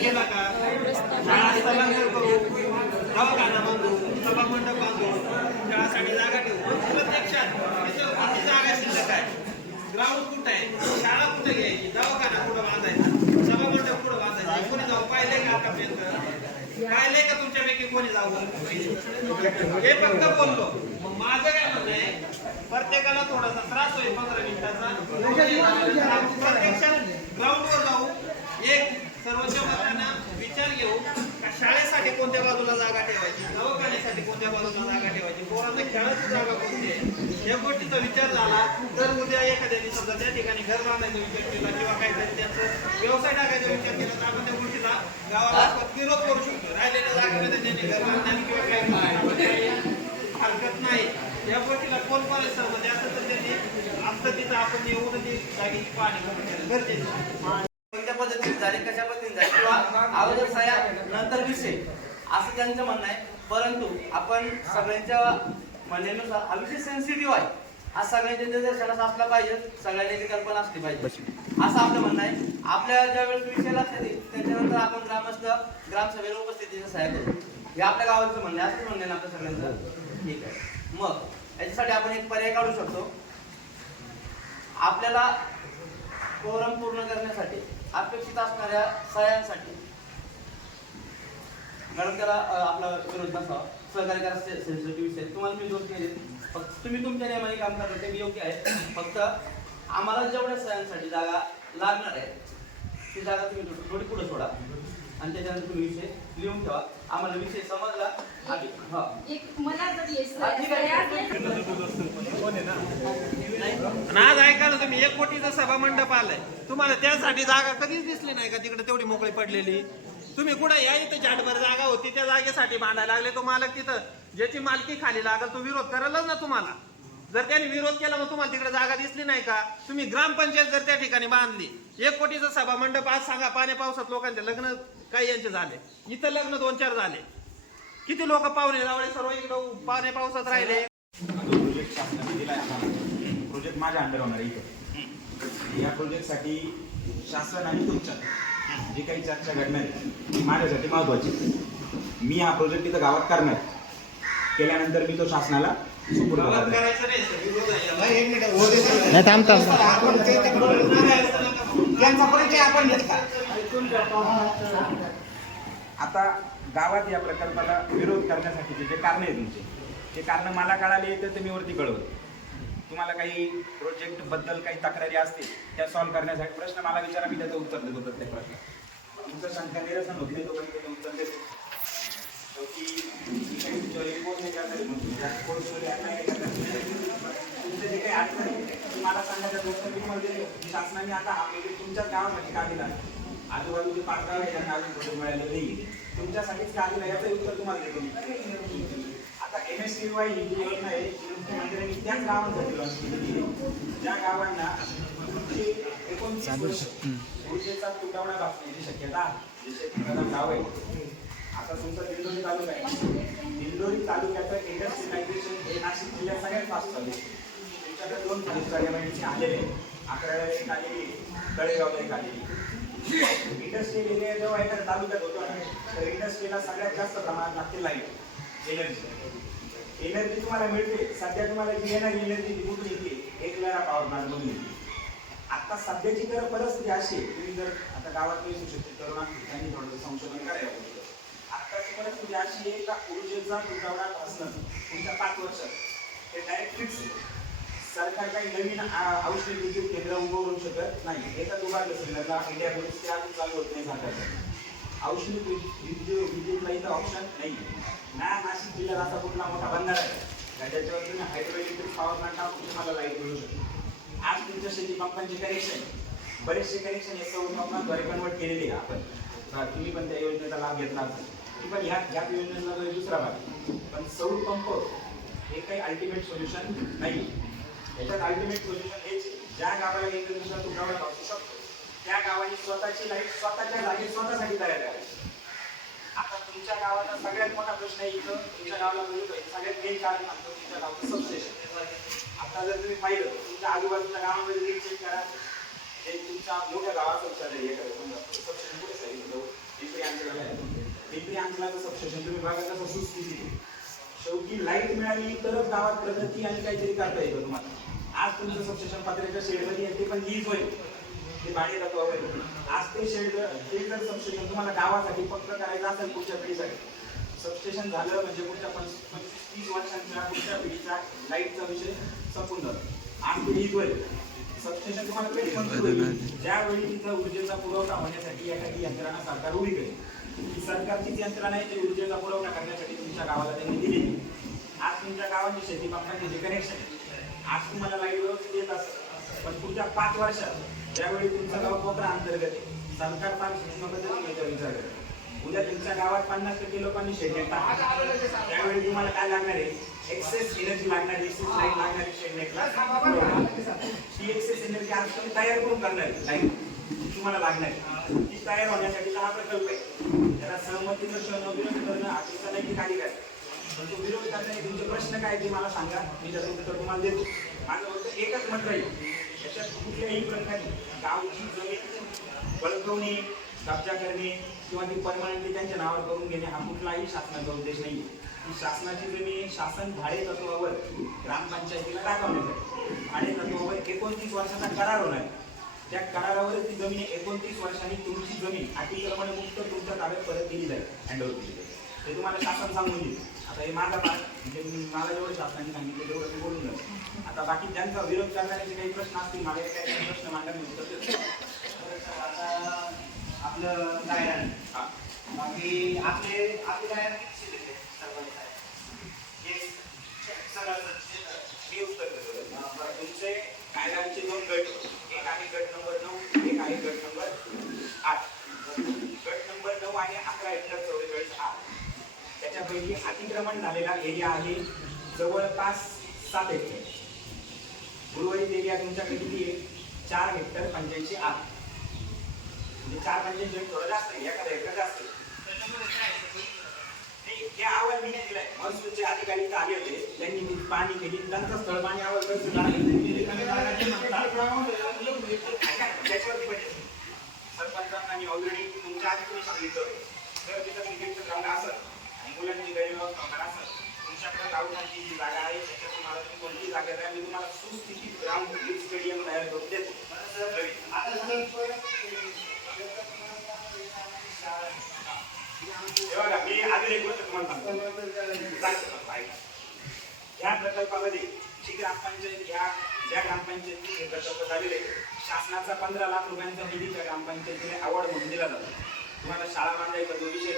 केला का? शाळा स्थलांतर करू, दवाखाना बांधू, सभा मंडप बांधू, शाळासाठी जागा ठेवू. प्रत्यक्षात तिथं कोणती जागा शिल्लक आहे? ग्राउंड कुठं आहे? शाळा कुठं घ्यायची? दवाखाना कुठं बांधायचा? सभा मंडप कुठं बांधायचा? कोणी जाऊ पाहिलंय का आतापर्यंत? पाहिलंय का तुमच्यापैकी कोणी जाऊ? हे फक्त बोललो. मग माझं काय म्हणणं आहे, प्रत्येकाला थोडासा त्रास होईल 15 मिनिटाचा. प्रत्यक्षात ग्राउंडवर जाऊ, एक सर्वोच्च मतांना विचार घेऊ का शाळेसाठी कोणत्या बाजूला जागा ठेवायची, दवाखान्यासाठी कोणत्या बाजूला जागा ठेवायची, पोरांच्या खेळाची जागा कोणती आहे, या गोष्टीचा विचार झाला तर उद्या एखाद्याने समजा त्या ठिकाणी घर बांधायचा विचार केला किंवा काहीतरी त्यांचं व्यवसाय टाकायचा विचार केला तर आपण त्या गोष्टीला गावाला विरोध करू शकतो. राहिलेल्या जागेमध्ये त्यांनी घर बांधण्याने किंवा काही हरकत नाही. या गोष्टीला कोण कोणाला सहमती असेल तर त्यांनी आमचं तिथं आपण येऊन ती जागेची पाहणी करून गरजेचं. कोणत्या पद्धतीने झाले, कशा पद्धतीने झाले किंवा अगोदर सह्या नंतर विषय असं त्यांचं म्हणणं आहे. परंतु आपण सगळ्यांच्या म्हणण्यानुसार हा विषय सेन्सिटिव्ह आहे, हा सगळ्यांच्या निदर्शनास असला पाहिजे, सगळ्यांची कल्पना असली पाहिजे असं आपलं म्हणणं आहे. आपल्या ज्या वेळेस विषय लक्षात येईल त्याच्यानंतर आपण ग्रामस्थ ग्रामसभेला उपस्थितीच्या सह्या करू. हे आपल्या गावाचं म्हणणं आहे, असंच म्हणणं आहे आपल्या सगळ्यांचं. ठीक आहे. मग याच्यासाठी आपण एक पर्याय काढू शकतो. आपल्याला कोरम पूर्ण करण्यासाठी अपेक्षित असणाऱ्या सह्यांसाठी मॅडम त्याला आपला विरोध नसावा, सहकार्य करा. सेन्सिटिव्ह विषय तुम्हाला मी दोष नाही देत, फक्त तुम्ही तुमच्या नियमाने काम करता ते योग्य आहे. फक्त आम्हाला जेवढ्या सह्यांसाठी जागा लागणार आहे ती जागा तुम्ही थोडी पुढे सोडा आणि त्याच्यानंतर तुम्ही विषय लिहून ठेवा. आम्हाला विषय समजला आज ऐका ना तुम्ही, 1 कोटीचा सभा मंडप आलाय, तुम्हाला त्यासाठी जागा कधीच दिसली नाही का तिकडे तेवढी मोकळी पडलेली? तुम्ही कुठे या इथं झाडभर जागा होती त्या जागेसाठी बांधायला लागले. तो मालक तिथं ज्याची मालकी खाली लागल तो विरोध करायलाच ना तुम्हाला. जर त्यांनी विरोध केला मग तुम्हाला तिकडे जागा दिसली नाही का? तुम्ही ग्रामपंचायत जर त्या ठिकाणी बांधली, 1 कोटीचा सभा मंडप, आज सांगा पाण्या पावसात लोकांचे लग्न काही यांचे झाले, इथं लग्न 2-4 झाले, किती लोक पाहुणे जावळे सर्व इकडं पाण्या पावसात राहिले. प्रोजेक्ट माझ्या अंडर होणार आहे इथं. या प्रोजेक्टसाठी शासन आणि तुमच्या जी काही चर्चा घडणार आहे माझ्यासाठी महत्वाची. मी हा प्रोजेक्ट इथं गावात करणार, केल्यानंतर मी तो शासनाला सुपूर्द करणार. आता गावात या प्रकल्पाला विरोध करण्यासाठीचे जे कारण आहे तुमचे, ते कारण मला कळाले तर ते मी वरती कळवतो. तुम्हाला काही प्रोजेक्ट बद्दल काही तक्रारी असतील त्या सॉल्व्ह करण्यासाठी प्रश्न मला विचारा, मी त्याचं उत्तर देतो. प्रत्येक प्रश्न तुमचं शंका निरसन होत नाही तोपर्यंत त्याचं उत्तर देतो. तुमचे जे काही अडचणी मला सांगायच्या गोष्ट मी म्हणजे शासनाने आता हा प्रोजेक्ट तुमच्याच गावासाठी का दिला, आजूबाजूचे 5 गाव आहे त्यांना अजून प्रोजेक्ट मिळाले नाही, तुमच्यासाठीच का दिला याचं उत्तर तुम्हाला देतो. आता MSTY ही जी योजना आहे मुख्यमंत्र्यांनी त्याच गावांसाठी लॉन्च केलेली आहे ज्या गावांना 19 ऊर्जेचा तुटवडा भासण्याची शक्यता आहे. जसे प्रधान गाव आहे, आता तुमचा दिंडोरी तालुका आहे, दिंडोरी तालुक्याचं इंडस्ट्रियलायझेशन हे नाशिक जिल्ह्यात सगळ्यात फास्ट चालू आहे. तुमच्याकडे 2 परिसरामध्ये आलेले, 11ला एक आलेली, तळेगावला एक आलेली. इंडस्ट्रियल एरिया जेव्हा एखाद्या तालुक्यात होतो ना तर इंडस्ट्रीला सगळ्यात जास्त प्रमाणात लागते लाईट, एनर्जी तुम्हाला मिळते. सध्या तुम्हाला जी येणारी एनर्जी कुठून येते, 1 लहरा पॉवर प्लांट मधून येते. आता सध्याची जर परिस्थिती अशी आहे, तुम्ही जर आता गावातले सुशिक्षित तरुण असतील त्यांनी थोडं संशोधन करायला. आताची परिस्थिती अशी आहे का ऊर्जेचा तुटवडा असणं तुमच्या 5 वर्षात हे डायरेक्ट फिक्स आहे. सरकार काही नवीन औषधी विद्युत केंद्र उभं करू शकत नाही. एका दुबारला सिलेंडरला इंडिया पोलीस ते अजून चालू होत नाही सरकारचं. औषधी विद्युतला इथं ऑप्शन नाही ना. नाशिक जिल्ह्यात असा कुठला मोठा बंधारा आहे का ज्याच्यावर तुम्ही हायड्रो इलेक्ट्रिक पॉवर प्लांट टाकून तुम्हाला लाईट मिळू शकते. आज तुमच्या शेती पंपांचे कनेक्शन, बरेचसे कनेक्शन हे सौर पंपांद्वारे कन्वर्ट केलेले आहे. आपण तुम्ही पण त्या योजनेचा लाभ घेतला असेल की पण ह्या योजनेचा जो दुसरा भाग. पण सौर पंप हे काही अल्टिमेट सोल्युशन नाही. याच्यात अल्टिमेट सोल्युशन हेच, ज्या गावाला इंटरनेशनल तुटवडा भासू शकतो त्या गावाने स्वतःची लाईट स्वतःच्या जागी स्वतःसाठी तयार करायची. आता तुमच्या गावाचा सगळ्यात मोठा प्रश्न आहे इथं, तुमच्या गावाला सगळ्यात मेन कारण सांगतो तुमच्या गावचं सबस्टेशन. आता जर तुम्ही पाहिलं तुमच्या आजूबाजूच्या गावामध्ये रीड चेक करा, हे तुमच्या मोठ्या गावाचं विचार हे करायचं सबस्टेशन कुठे सांगितलं पिंपरी अंकलाचं सबस्टेशन तुम्ही बघा कसं सुस्थितीत आहे. शेवटी लाईट मिळाली तरच गावात प्रगती आणि काहीतरी करता येतं तुम्हाला. आज तुमचं सबस्टेशन पत्र्याच्या शेडमध्ये आहे, ते पण लीज होईल, ते भाडे तत्वावर आहे. आज ते शेड ते जर सबस्टेशन तुम्हाला गावासाठी पक्क करायचं असेल पुढच्या पिढीसाठी, सबस्टेशन झालं म्हणजे पुढच्या 25-30 वर्षांच्या पुढच्या पिढीचा लाईटचा विषय संपून जातो. आज ते लीज होईल. सबस्टेशन तुम्हाला कधी मंजूर होईल ज्यावेळी तिथं ऊर्जेचा पुरवठा होण्यासाठी एखादी यंत्रणा सरकार उभी करेल. ही सरकारचीच यंत्रणा आहे, ती ऊर्जेचा पुरवठा करण्यासाठी तुमच्या गावाला त्यांनी दिलेली. आज तुमच्या गावाची शेती पंपाचे जे कनेक्शन आहे, आज तुम्हाला लाईट व्यवस्थित येत असतं, पण पुढच्या 5 वर्षात ज्यावेळी तुमचं गाव कोकरा अंतर्गत आहे, सरकार फार सूक्ष्म पद्धतीने याचा विचार करेल. उद्या तुमच्या गावात 50% लोकांनी शेड टाकला, त्यावेळी तुम्हाला काय लागणार आहे? एक्सेस एनर्जी लागणार आहे, एक्सेस लाईट लागणार आहे शेड नेटला. ती एक्सेस एनर्जी आज तुम्ही तयार करून करणार आहे, लाईट तुम्हाला लागणार आहे. ती तयार होण्यासाठीचा हा प्रकल्प आहे. त्याला सहमती नसणं, विरोध करणं हा तुमचा नैतिक अधिकार आहे. पण तो विरोध करण्याचे तुमचे प्रश्न काय ते मला सांगा, मी त्याचं उत्तर तुम्हाला देतो. माझं फक्त एकच मत राहील, याच्यात कुठल्याही प्रकारे गावची जमीन बळकवणे, कब्जा करणे किंवा ती परमनंटली त्यांच्या नावावर करून घेणे हा कुठलाही शासनाचा उद्देश नाही. ही शासनाची जमीन शासन भाडे तत्वावर ग्रामपंचायतीला दाखवण्यासाठी भाडे तत्वावर 29 वर्षाचा करार होणार. त्या करारावर ती जमीन 29 वर्षांनी तुमची जमीन अतिक्रमण मुक्त तुमच्या ताब्यात परत दिली जाईल, हँडओव्हर केली जाईल. ते तुम्हाला शासन सांगून देईल. आता हे माझा भाग म्हणजे मला जेवढं शासनाने सांगितलं तेवढं मी बोलून जातो. आता बाकी ज्यांचा विरोध करणारे काही प्रश्न असतील, मला काही प्रश्न मांडा मी उत्तर देतो. आपलं गायरान बाकी आपले गायरान किती शिल्लक आहे सरपंच साहेब? मी उत्तर देतो. तुमचे गायरानचे 2 गट, एक आहे गट नंबर 9, एक आहे गट नंबर 8. गट नंबर 9 आहे 11 हेक्टर 44 आर. त्याच्यापैकी अतिक्रमण झालेला एरिया आहे जवळपास 7 हेक्टर. उर्वरित एरिया तुमच्याकडे किती आहे? 4 हेक्टर 85 आर. म्हणजे 4-85 थोडं जास्त आहे, एखादा हेक्टर जास्त आहे. हे अहवाल मी दिलाय. महसूलचे अधिकारी इथं आले होते, त्यांनी पाणी केली, त्यांचा स्थळ पाणी अहवाल त्याच्यावरती पाहिजे. सरपंचांना मी ऑलरेडी तुमच्या आधी तुम्ही सांगितलं, जर तिथं क्रिकेटचं ग्राउंड असेल आणि मुलांची गैरव्यवस्था होणार असेल, तुमच्याकडे गावठाणची जी जागा आहे त्याच्यात तुम्हाला तुम्ही कोणती जागा द्या, मी तुम्हाला सुस्थितीत ग्राउंड स्टेडियम तयार करून देतो. मी अजून एक गोष्ट तुम्हाला सांगतो. या प्रकल्पामध्ये जी ग्रामपंचायत ज्या ग्रामपंचायतीने हे प्रकल्प झालेले शासनाचा 15 लाख रुपयांचा निधी त्या ग्रामपंचायतीने अवॉर्ड म्हणून दिला जातो. तुम्हाला शाळा बांधायचा जो विषय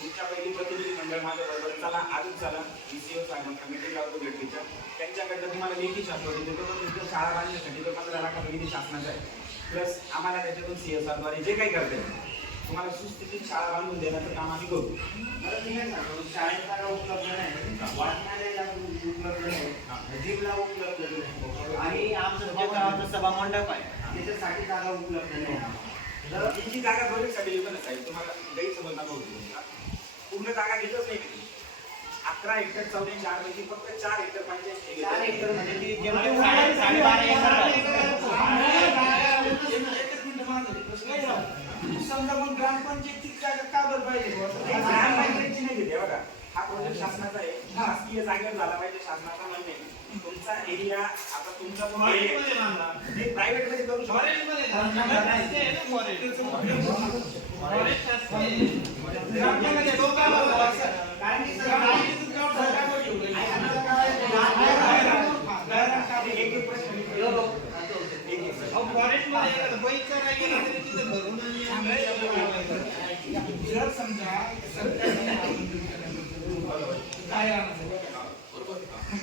तुमच्यापैकी प्रतिनिधी मंडळ माझ्या बरोबर चला, आजच चला. ECO साहेबांना मीटिंग लावतो भेटीच्या, त्यांच्याकडनं तुम्हाला लेखी शाश्वती देतो. तुमच्या शाळा बांधण्यासाठी तो 15 लाखाचा निधी शासनाचा आहे. प्लस आम्हाला त्याच्यातून CSR द्वारे जे काही करता येईल तुम्हाला सुस्थितीत शाळा बांधून देण्याचं काम आम्ही करू. शाळेत जागा उपलब्ध नाही, वाचनालयाला उपलब्ध नाही, जिमला उपलब्ध नाही, आणि आमचं जे गावाचं सभा मंडप आहे त्याच्यासाठी जागा उपलब्ध नाही. तर ही जी जागा प्रोजेक्टसाठी येतो ना साहेब, तुम्हाला गैरसमज नका होतो. पूर्ण जागा घेतच नाही. 11 हेक्टर 44 आर पैकी फक्त 4 हेक्टर 85 4 हेक्टर म्हणजे ती जेमतेम 12.5 समजा मग ग्रामपंचायतीची जागा का बरं पाहिजे? ग्रामपंचायतची नाही घेते बघा. हा प्रोजेक्ट शासनाचा आहे, शासकीय जागेवर झाला पाहिजे. शासनाचा म्हणणे तुमचा एरिया आता तुमचा प्रायव्हेट मध्ये करू शकतो. जर समजा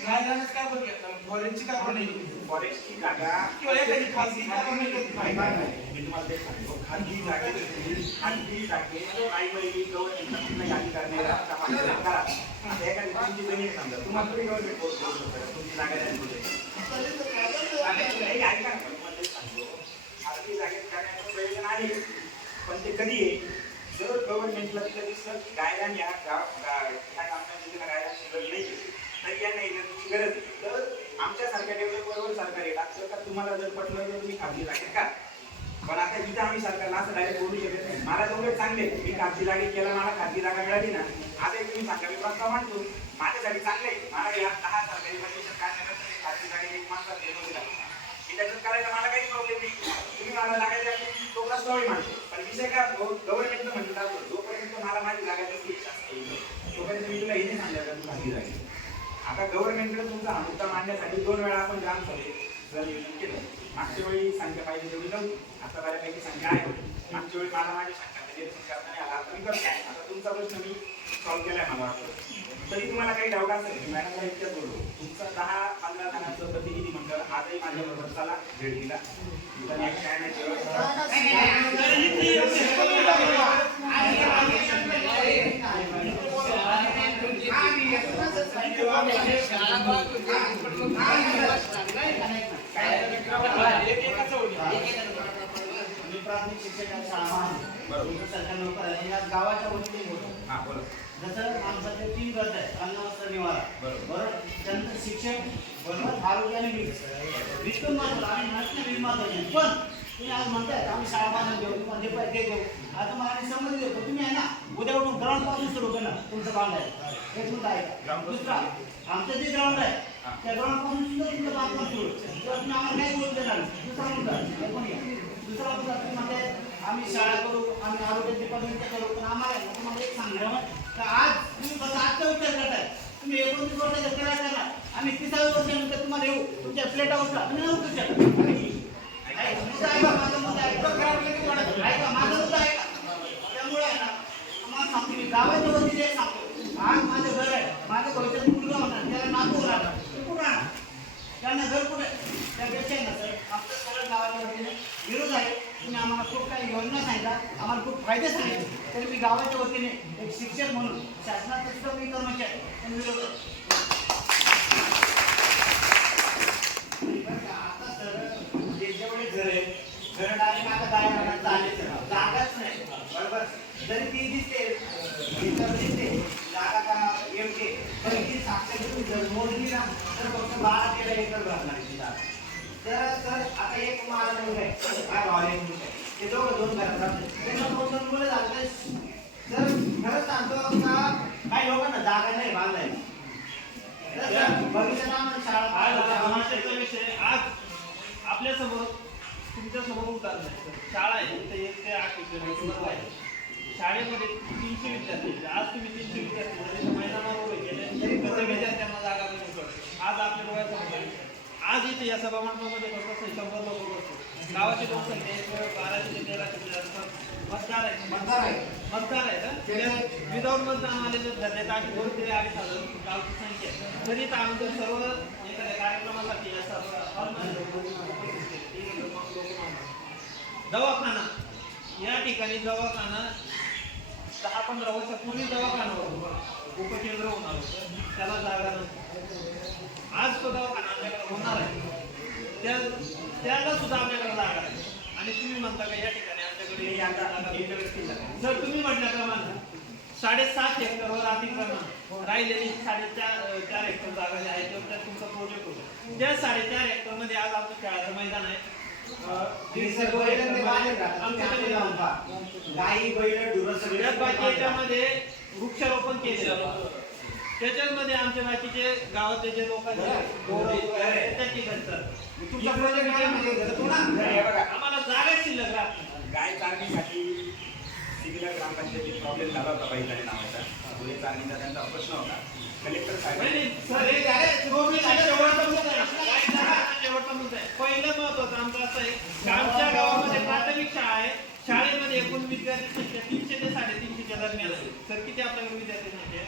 गायरानच का बरं घेतला? फॉरेस्टची का बरं नाही? फॉरेस्टची जागा किंवा एखादी खासगी का बरं नाही घेतली? मी तुम्हाला ते सांगतो. खाजगी जागे प्रायमरी गव्हर्नमेंटचा कुठलाही अधिकार नाही करा. एखादी तुमची जमीन समजा तुम्हाला तरी गव्हर्नमेंट करू शकतो तुमची जागा द्यायची. ऐका ना, तुम्हाला ते सांगतो. खाजगी जागेत करण्याचं प्रयोजन आहे, पण ते कधी आहे? जर गव्हर्नमेंटला तिथं दिसलं की गायरान ह्या ग्रामपंचायतीला गायरान शिल्लक नाही तर यांना इलेक्ट्रिकची गरज आहे, तर आमच्यासारख्या डेव्हलपरवर सरकार येतात. तर तुम्हाला जर पटलं तर तुम्ही खाजगी जागेत का पण आता इथं आम्ही सरकारला असं डायरेक्ट बोलू शकत नाही. मला तेवढे चांगले, मी खाजगी जागेत केला, मला खाजगी जागा मिळाली ना, आता एक तुम्ही सांगा, मी प्रस्ताव मांडतो, माझ्यासाठी चांगले, मला या 10 सरकारी परमिशन काढण्याकरता मी खाजगी जागेत एक माणसाला देतो दिला, मी त्याच्यात करायला मला काही प्रॉब्लेम नाही. तुम्ही मला जागा द्या, तो प्रस्तावही मांडतो. पण विषय काय असतो, गव्हर्नमेंटचं म्हणतात, जोपर्यंत मला माझी जागा दिसली तोपर्यंत मी तुला हे नाही सांगितलं का तू खाजगी जागे. आता गव्हर्नमेंटकडे तुमचा हा मुद्दा मांडण्यासाठी 2 वेळा आपण ग्रामसभेत नियोजन केलं. मागच्या वेळी संख्या पाहिजे तेवढी नव्हती, आता बऱ्यापैकी संख्या आहे. मागच्या वेळी मला माझी संख्या करता नाही आला, आता मी करतो. आता तुमचा प्रश्न मी सॉल्व्ह केलाय मला वाटतं. तरी तुम्हाला काही डाऊट असेल, मॅडमला इतक्यात बोललो, तुमचा 10-15 जणांचं प्रतिनिधी मंडळ आजही माझ्याबरोबर चला भेटीला. तुमचा नेक्स्ट टायमाची प्राथमिक शिक्षण शाळा सरकार नोकर या गावाच्या वतीने होतो. जसं आमचं 3 गट आहे, अन्न वस्त्र निवारा, बरोबर, त्यानंतर शिक्षण, बरोबर, आरोग्य आणि वीज पण महत्वाचं, आम्ही नसणे वीज महत्वाचे. पण तुम्ही आज म्हणताय आम्ही शाळा बांधून देऊ, म्हणजे पैसे देऊ, आता मला संमती देतो. तुम्ही आहे ना, उद्या उठून ग्राउंड पासून सुरू करणार तुमचं बांधायला. एक मुद्दा आहे. दुसरा, आमचं जे ग्राउंड आहे त्या ग्राउंड पासून सुद्धा तुमचं बांधकाम सुरू, तर तुम्ही आम्हाला काही बोलू देणार. दुसरा मुद्दा, दुसरा मुद्दा, तुम्ही म्हणताय आम्ही शाळा करू, आम्ही आरोग्य डिपार्टमेंटचं करू, पण आम्हाला तुम्हाला एक सांगलं तर आज तुम्ही फक्त आजचा विचार करताय. तुम्ही 29 वर्षाचा करायला करणार, आम्ही 30व्या वर्षानंतर तुम्हाला येऊ तुमच्या प्लेटावर तुम्ही नव्हतं माझा मुद्दा ऐका, माझा मुद्दा ऐका. त्यामुळे आहे ना, तुम्हाला सांगतो मी गावाच्या वतीने सांगतो, आज माझं घर आहे, माझं भविष्यात मुलगा होणार, त्याला नातू होणार, ते कुठं राहणार, त्यांना घर कुठे, त्यापेक्षा आहे ना सर, आमचं सरळ गावाच्या वतीने विरोध आहे. तुम्ही आम्हाला खूप काही योजना सांगितल्या, आम्हाला खूप फायदे सांगितले, तरी मी गावाच्या वतीने एक शिक्षक म्हणून शासनाचा सुद्धा मी कर्मचारी आहे, पण विरोध आहे. आता सर जेवढे घर आहे, घर डायरेक्ट आता काय जागाच नाही, बरोबर, जरी ती दिसते जागा का योग्य, पण ती साक्षर जर मोजली ना तर फक्त 12-13 एकर राहणार ती जागा. तर सर आता एक मला मुलगा आहे, काय भावले ते दोघं 2 घरात राहतात, त्यांना 2 मुलं झाले. सर खरंच सांगतो का काही लोकांना जागा नाही बांधायला, भविष्यात आम्हाला शाळा विषय आज आपल्या समोर तुमच्या समोर उतारला आहे. शाळा आहे इथे 1 ते 8 विद्यार्थी आहे. शाळेमध्ये 300 विद्यार्थी, आज तुम्ही 300 विद्यार्थी मैदानावर उभे केले तरी विद्यार्थ्यांना जागा मिळू शकते. आज आपल्या डोळ्यासमोर आज इथे या सभामंडपामध्ये फक्त 100 लोक बसतो. गावाची लोकसंख्या 1200 ते 1300 मतदार आहेत. विदाऊट मतदान आलेले धरण्यात आम्ही 2 ते 2,500 गावची संख्या आहे. तरी आमचं सर्व एखाद्या कार्यक्रमासाठी दवाखाना, या ठिकाणी दवाखाना 10-15 वर्षापूर्वी दवाखाना होतो, उपकेंद्र होणार होतं, त्याला जागा नव्हती. आज तो दवाखाना आमच्याकडे होणार आहे, त्याला सुद्धा आमच्याकडे जागा आहे. आणि तुम्ही म्हणता का या ठिकाणी आमच्याकडे जर तुम्ही म्हटल्याप्रमाणे 7.5 हेक्टरवर अतिक्रमण राहिलेली 4.5 हेक्टर जागा जी आहे त्यात तुमचा प्रोजेक्ट होतो. त्या 4.5 हेक्टरमध्ये आज आमचं खेळाचं मैदान आहे. गाई बैल ढोरं सगळ्यात याच्यामध्ये वृक्षारोपण केलेलं, त्याच्यामध्ये आमच्या बाकीचे गावातले जे लोक आम्हाला जागा शिल्लक राहत. गाय चारण्यासाठी सिव्हिल ग्रामपंचायतीत प्रॉब्लेम झाला होता पहिल्याने नावाचा, पुढे चारण्याचा त्यांचा प्रश्न होता. कलेक्टर साहेब पहिलं महत्वाचं आमचं असं आहे की आमच्या गावामध्ये प्राथमिक शाळा आहे. शाळेमध्ये एकूण विद्यार्थी संख्या 300 ते 350च्या दरम्यान आहे. तर किती आपल्याकडे विद्यार्थी संख्या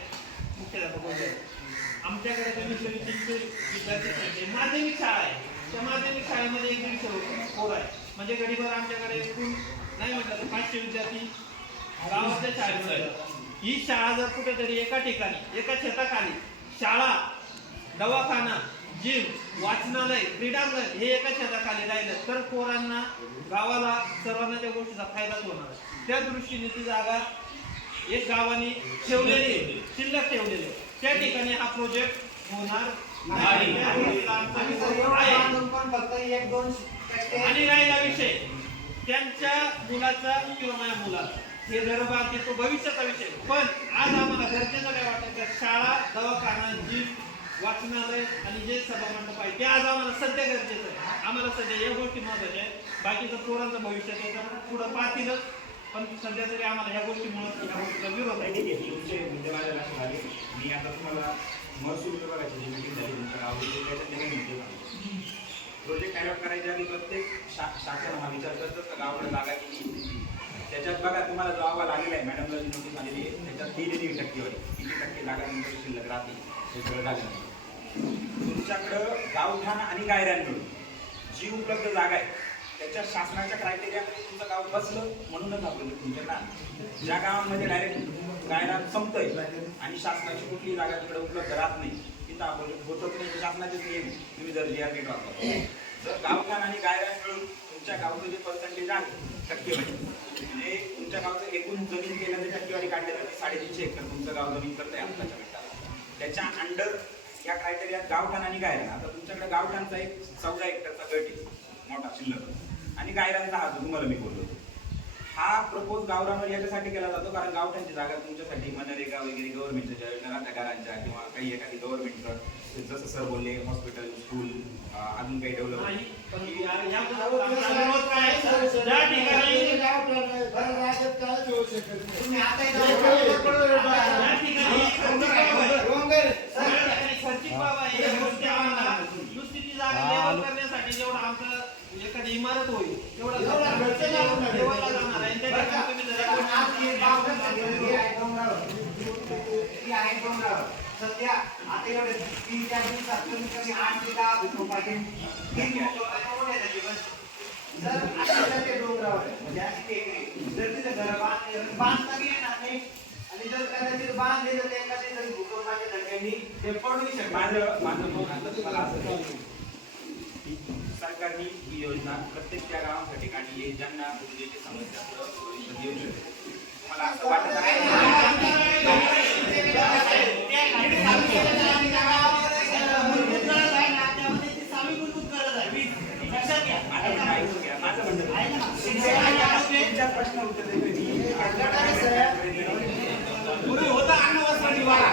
मुख्याध्यापक आमच्याकडे 300 विद्यार्थी संख्या. माध्यमिक शाळा आहे, त्या माध्यमिक शाळेमध्ये 150 पोरं आहे. म्हणजे गडीभर आमच्याकडे एकूण नाही म्हटलं तर 500 विद्यार्थी गावाच्या शाळेमध्ये. ही शाळा जर कुठेतरी एका ठिकाणी एका छताखाली शाळा, दवाखाना, जिम, वाचनालय, क्रीडांगण हे एका छताखाली राहिलं तर पोरांना, गावाला, सर्वांना त्या गोष्टीचा फायदाच होणार. त्या दृष्टीने ती जागा एक गावाने ठेवलेली, शिल्लक ठेवलेली, त्या ठिकाणी हा प्रोजेक्ट होणार नाही. आणि राहिला विषय त्यांच्या मुलाचा किंवा माझ्या मुलाचा हे घर बांधते तो भविष्याचा विषय. पण आज आम्हाला गरजेचं काय वाटतं का शाळा, दवाखाना, जिम, वाचनालय आणि जे सभामंडप आहे ते आज आम्हाला सध्या गरजेचं आहे. आम्हाला सध्या या गोष्टी महत्वाच्या आहेत. बाकीचं पोरांचं भविष्य त्याचं पुढं पाहतीलच, पण सध्या तरी आम्हाला ह्या गोष्टीमुळे ह्या गोष्टीचा विरोध आहे. ठीक आहे, तुमचे मुद्दे माझ्या लक्षात आले. मी आता तुम्हाला महसूल विभागाची जी मीटिंग झाली तुमच्या गावाची त्याच्यात निघून मुद्दे प्रोजेक्ट कॅरी करायच्या आधी प्रत्येक शासन हा विचार करतात का गावाला जागा किती. त्याच्यात बघा तुम्हाला जो अहवाल आलेला आहे, मॅडमला जी नोटीस आलेली आहे त्याच्यात दिलेली टक्केवारी किती टक्के जागा नंतर शिल्लक राहते हे सगळं झालं. तुमच्याकडं गावठाण आणि गायऱ्यांकडून जी उपलब्ध जागा आहे त्याच्या शासनाच्या क्रायटेरियामध्ये तुमचं गाव बसलं म्हणूनच आपण तुमच्याकडं ज्या गावांमध्ये डायरेक्ट गायरान संपतंय आणि शासनाची कुठली जागा तिकडे उपलब्ध राहत नाही तिथं आपण होतच नाही. शासनाचेच नियम तुम्ही जर जी आर नीट वापरता. जर गावठाण आणि गायरान मिळून तुमच्या गावचं जे पर्सेंटेज आहे टक्केवारी म्हणजे तुमच्या गावचं एकूण जमीन केल्याची टक्केवारी काढली जाते 350 एकर तुमचं गाव जमीन करत आहे आत्ताच्या मिनिटाला. त्याच्या अंडर या क्रायटेरियात गावठाण आणि गायरान. आता तुमच्याकडे गावठाणचा एक 14 एकरचा गट आहे मोठा शिल्लक आणि गायरानचा हा जो तुम्हाला मी बोललो हा प्रपोज गावरानवर याच्यासाठी केला जातो कारण गावठाणची जागा तुमच्यासाठी मनरेगा वगैरे गव्हर्नमेंटच्या ज्या योजना राहत्या घरांच्या किंवा काही एखादी गव्हर्नमेंटचं जसं सर बोलले हॉस्पिटल स्कूल अजून काही डेव्हलपमेंट करण्यासाठी जेवढं आमचं एखादी इमारत होईल तेवढं सध्या आता एवढे 3-4 दिवसात कमीत कमी 8 ते 10 भूकंप जर आता ते डोंगरावर म्हणजे अशी टेकडी जर तिथे घर बांधता येणार नाही आणि जर कदाचित बांधले तर एखादी जरी भूकंपाच्या धक्क्यांनी ते पडू शकतात. माझं मत आता तुम्हाला असं सरकारने ही योजना प्रत्येक त्या गावासाठी काढली आहे ज्यांना ऊर्जेची समस्या भविष्यात येऊ शकते. मला असं वाटत माझं म्हणणं प्रश्न उत्तर होता अन्न वस्त्र निवारा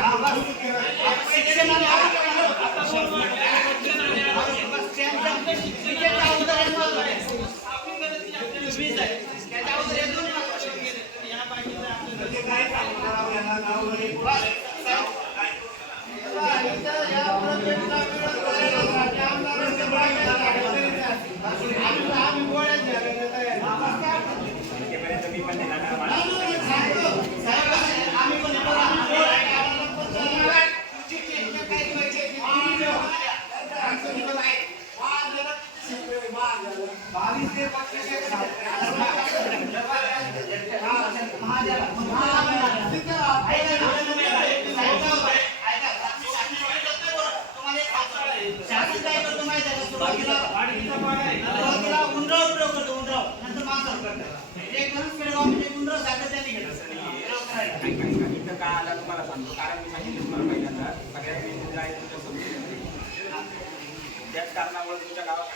मी पण इथं का आला तुम्हाला सांगतो कारण मी सांगितलं तुम्हाला पहिल्यांदा सगळ्यात मेन जे आहे तुमच्या संस्कृती त्याच कारणामुळे तुमच्या गावात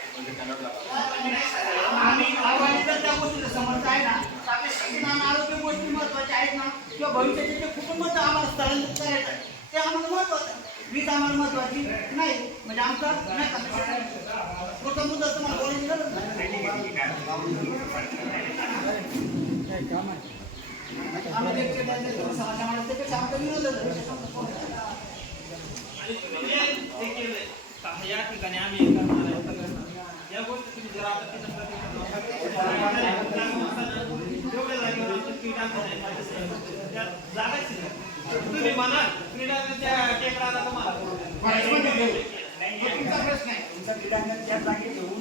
त्या गोष्टीला समर्थ आहे ना आपल्या शिक्षण आणि आरोग्य गोष्टी महत्वाच्या आहेत ना किंवा भविष्याचे जे कुटुंबाचं आम्हाला स्थलांतरित करायचं आहे ते आम्हाला महत्वाचं आहे. वीज आम्हाला महत्वाची नाही म्हणजे आमचा नाही पुढचा मुद्दा तुम्हाला बोलायची गरज नाही. आम्ही समाजामध्ये त्यापेक्षा आमचा विरोधच आणि या ठिकाणी आम्ही या गोष्टी तुम्ही जर आता तुम्ही म्हणा क्रीडांगण त्या टेकडाला तुम्हाला प्रश्न आहे तुमचा क्रीडांगण त्या जागी ठेवून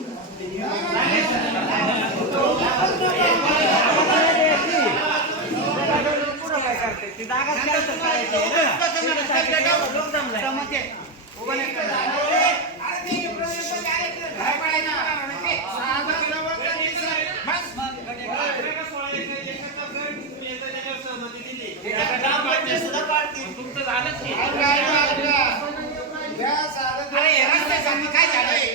तुमचं झालंच काय झालंय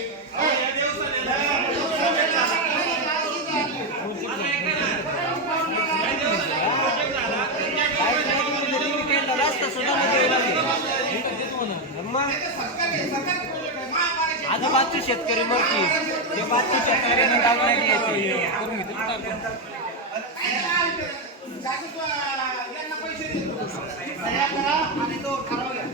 आता 500 शेतकरी मरतील ते 500 शेतकऱ्यांना गाव नाही द्यायचे करून घेतो तयार करा आणि तो ठराव घ्या.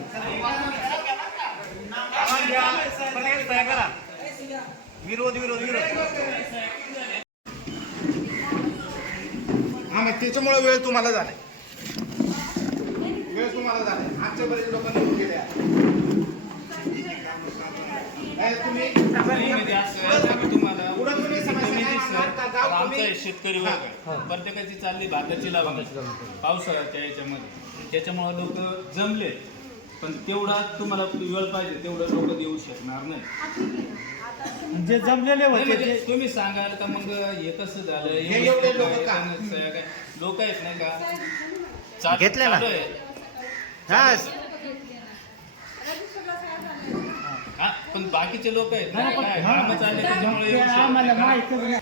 विरोध हा मग त्याच्यामुळे वेळ तुम्हाला झालाय आजच्या बरेच लोक निघून गेले आमचा शेतकरी वर्ग आहे. प्रत्येकाची चालली भाताची लावण पावसाळ्याच्या याच्यामध्ये त्याच्यामुळे लोक जमले पण तेवढा तुम्हाला वेळ पाहिजे तेवढं लोक देऊ शकणार नाही जे जमलेले नाही, होते म्हणजे तुम्ही सांगाल का मग हे कसं झालं हे एवढे लोकं का? लोक आहेत नाही का घेतले ना? चालू आहे. हा हा, पण बाकीचे लोक आहेत ना नाही, पण- काय हा. कामं चालले त्याच्यामुळे येऊ शकत आम्हाला नाही. माहिती नाही.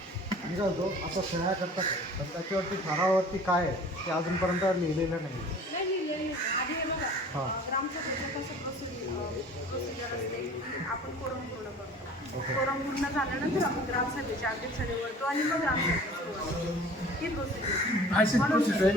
मी काय होतो आता सह्या करतात पण त्याच्यावरती ठरावावरती काय आहे ते अजूनपर्यंत लिहिलेलं नाही नाही लिहिलेली आधी हे बघा हां. ग्रामसभेचं कसं प्रोसिजर असते की आपण कोरम पूर्ण करतो ओके. कोरम पूर्ण झाल्यानंतर आपण ग्रामसभेचे अध्यक्ष निवडतो आणि मग ग्रामसभेची ही प्रोसिजर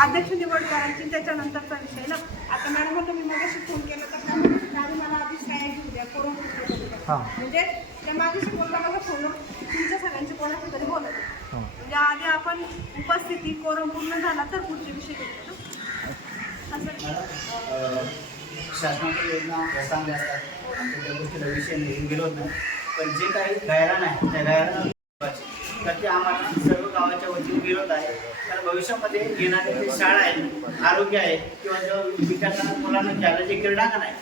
अध्यक्ष निवड करायची त्याच्यानंतरचा विषय ना. आता मॅडम तुम्ही मगाशी फोन केला तर मॅडम मला आधीच काय घेऊ द्या कोरम पूर्ण करू द्या. हां. म्हणजे त्या माझ्याशी बोलताना मला फोनवर तुमच्या सगळ्यांची कोणाशी तरी बोलत होते. हां. म्हणजे आधी आपण उपस्थिती कोरम पूर्ण झाला तर पुढचे विषय घेतो ना. शासनाच्या योजना चांगल्या असतात आमच्या त्या गोष्टीला विषय नाही विरोध नाही पण जे काही गायरान आहे त्या गायरान तर ते आम्हाला सर्व गावाच्या वतीने विरोध आहे कारण भविष्यामध्ये येणारे जे शाळा आहे आरोग्य आहे किंवा जो विद्यार्थ्यांना मुलांना घ्यायला जे क्रीडांगण आहे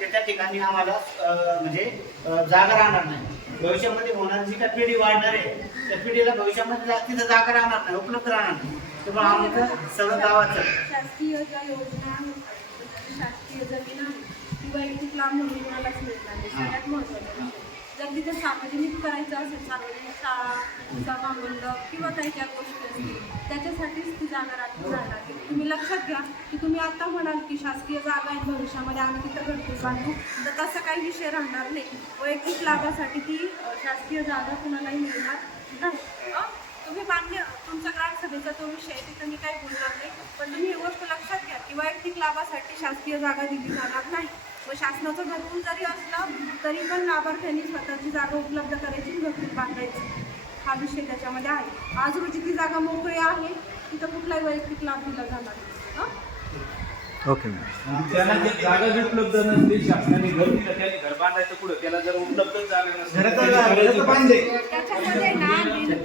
ते त्या ठिकाणी आम्हाला म्हणजे जागा राहणार नाही भविष्यामध्ये होणारी जी काही पिढी वाढणार आहे त्या पिढीला भविष्यामध्ये तिथं जागा राहणार नाही उपलब्ध राहणार नाही त्यामुळे आमचं सर्व गावाचं शासकीय ज्या योजना शासकीय जमीन आहे ती वैयक्तिक लाभ म्हणून कोणालाच मिळणार नाही. सगळ्यात महत्त्वाचं जर तिथे सार्वजनिक करायचं असेल सार्वजनिक शाळा सभामंडप किंवा काही ज्या गोष्टी असतील त्याच्यासाठीच ती जागा राखून राहणार. तुम्ही लक्षात घ्या की तुम्ही आता म्हणाल की शासकीय जागा आहे भविष्यामध्ये आम्ही तिथं घरपोच बांधू तर तसा काही विषय राहणार नाही. वैयक्तिक लाभासाठी ती शासकीय जागा कुणालाही मिळणार नाही. तुम्ही मान्य तुमचा ग्रामसभेचा तो विषय तिथं मी काही बोलणार नाही पण तुम्ही ही गोष्ट लक्षात घ्या की वैयक्तिक लाभासाठी शासकीय जागा दिली जाणार नाही. व शासनाचं घरकुल जरी असलं तरी पण लाभार्थ्यांनी स्वतःची जागा उपलब्ध करायची घरकुल बांधायची हा विषय त्याच्यामध्ये आहे. आज रोजी ती जागा मोकळी आहे तिथं कुठलाही वैयक्तिक लाभ दिला जाणार नाही. ओके त्याला जर जागा उपलब्ध नसते शासनाने घर दिलं त्याने घर बांधायचं पुढे त्याला जर उपलब्ध जागा नसते त्याच्यामध्ये ना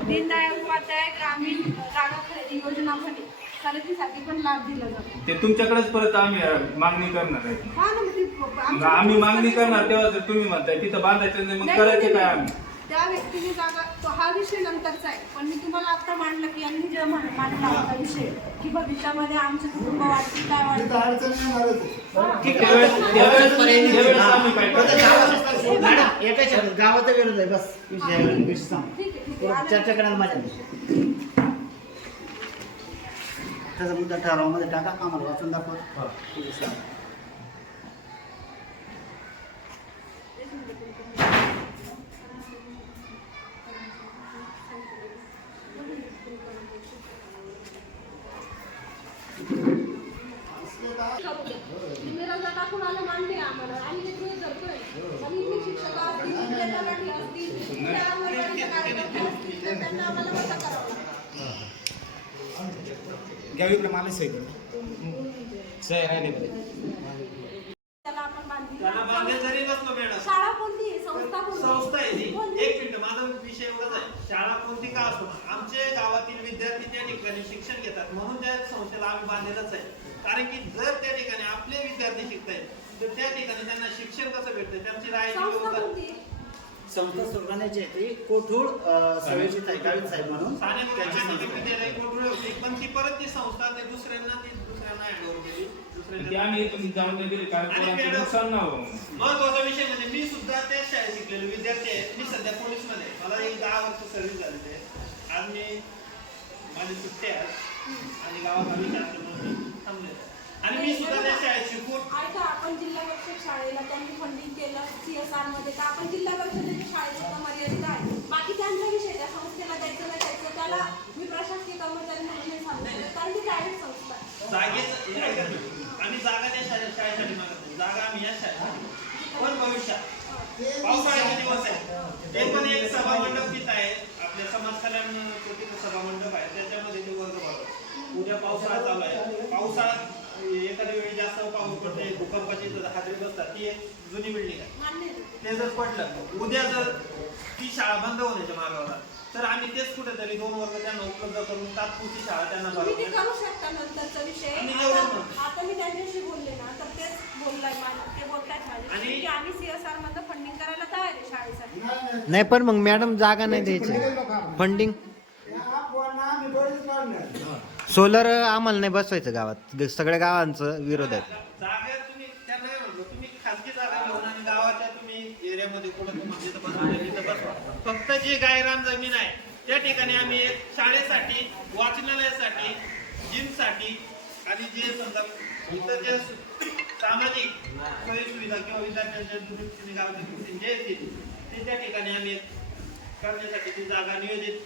दीनदयाळ उपाध्याय ग्रामीण जागा खरेदी योजनामध्ये खरेदीसाठी पण लाभ दिला जातो. ते तुमच्याकडेच परत आम्ही मागणी करणार आहे हा ना, मग ती आम्ही मागणी करणार तेव्हा जर तुम्ही म्हणताय तिथं बांधायचं नाही मग करायचं काय आम्ही त्या व्यक्तीने जागा तो हा विषय नंतरचा आहे पण मी तुम्हाला आता मांडलं की यांनी जे मांडला होता विषय की भविष्यामध्ये आमचे कुटुंब वाढतील काय वाढतील त्यावेळेस आम्ही काय करतो मॅडम एकाच गावाचा विरोध आहे बस विषय सांग ठीक आहे चर्चा करायला माझ्या त्याचा मुद्दा ठरावामध्ये टाका आम्हाला वाचून दाखवा कुणाला मान्य आहे आम्हाला आम्ही ते गृहीत धरतोय आणि इथे शिक्षक असतील इथे तलाठी असतील इथे अंगणवाडीचे कार्यकर्ते असतील तर त्यांना आम्हाला कसं करावं घ्यावी मला सही करू त्याला आपण बांधली त्यांना बांधेल जरी नसलो मॅडम शाळा कोणती आहे संस्था कोणती संस्था आहे ती. कोणती? एक मिनिट माझा विषय एवढाच आहे शाळा कोणती का असतो आमचे गावातील विद्यार्थी त्या ठिकाणी शिक्षण घेतात म्हणून त्या संस्थेला आम्ही बांधलेलंच आहे कारण की जर त्या ठिकाणी आपले विद्यार्थी शिकतायत तर त्या ठिकाणी त्यांना शिक्षण कसं भेटतं त्यांची राहायची संस्था व्यवस्था कोणती आहे? संस्था सुरगाण्याची आहे ती कोठूळ सवेशीत आहे गावीत साहेब म्हणून स्थानिक त्यांची लोकांनी संस्था. विद्यालय कोठे होती पण ती परत ती संस्था ते दुसऱ्यांना हँडओव्हर केली ते दुसऱ्यांना आम्ही तुम्ही जाऊन नाही दिले कारण आणि कोणाचं मॅडम- नुकसान ना हो महत्वाचा विषय म्हणजे मी सुद्धा त्याच शाळेत शिकलेलो विद्यार्थी आहे मी सध्या पोलीसमध्ये मला एक 10 वर्ष सर्व्हिस झालेली आहे आज मी माझी सुट्टी आहे आणि गावात आम्ही शासनामध्ये थांबले आणि मी सुद्धा त्या शाळेत शिकून ऐका, आपण जिल्हा परिषद शाळेला त्यांनी फंडिंग केलं CSR मध्ये, तर आपण जिल्हा परिषदेच्या शाळेचं तर मर्यादित आहे. बाकी त्यांचा विषय त्या संस्थेला द्यायचं नाही द्यायचं, त्याला मी प्रशासकीय कर्मचारी म्हणून नाही सांगू शकत, कारण ती प्रायव्हेट संस्था आहे. जागेच ऐका ना, आम्ही जागा त्या शाळेसाठी मागत नाही, जागा आम्ही या शाळेसाठी. पण भविष्यात पावसाळ्याचे दिवस आहे, ते पण एक सभामंडप तिथं आहे, आपल्या समाज कल्याण तिथं सभामंडप आहे, त्याच्यामध्ये ते वर्ग भरतो. उद्या पावसाळा चालू आहे, पावसाळ्यात एखाद्या वेळी जास्त पाऊस पडते, भूकंपाची हादरी बसतात, ती एक जुनी बिल्डिंग आहे. मान्य आहे. ते जर पडलं, उद्या जर ती शाळा बंद होण्याच्या मार्गावर, तर आम्ही तेच कुठेतरी 2 वर्ग त्यांना उपलब्ध करून तात्पुरती शाळा त्यांना तुम्ही ते भरवतो. करू शकता नंतरचा विषय. आणि एवढंच आता म्हणतो. आता मी त्यांच्याशी बोलले ना, तर तेच बोललाय ते बोलतायत माझ्याशी आणि- की आम्ही CSR मधलं फंडिंग करायला तयार आहे शाळेसाठी. नाही पण मग मॅडम जागा नाही द्यायची. फंडिंग सोलर आम्हाला नाही बसवायचं गावात, सगळ्या गावांचं विरोध आहे. जागा तुम्ही त्यांना काय म्हणतो, तुम्ही खाजगी जागा घेऊन आणि गावाच्या तुम्ही एरियामध्ये कुठं तुम्हाला जिथं बसवायचं तिथं बसवा. फक्त जी गायरान जमीन आहे त्या ठिकाणी आम्ही एक शाळेसाठी, वाचनालयासाठी, जिमसाठी आणि जे समजा इतर जे सामाजिक सोयी सुविधा किंवा विद्यार्थ्यांच्या दृष्टीने गावातील जे येतील ते त्या ठिकाणी आम्ही एक करण्यासाठी ती जागा नियोजित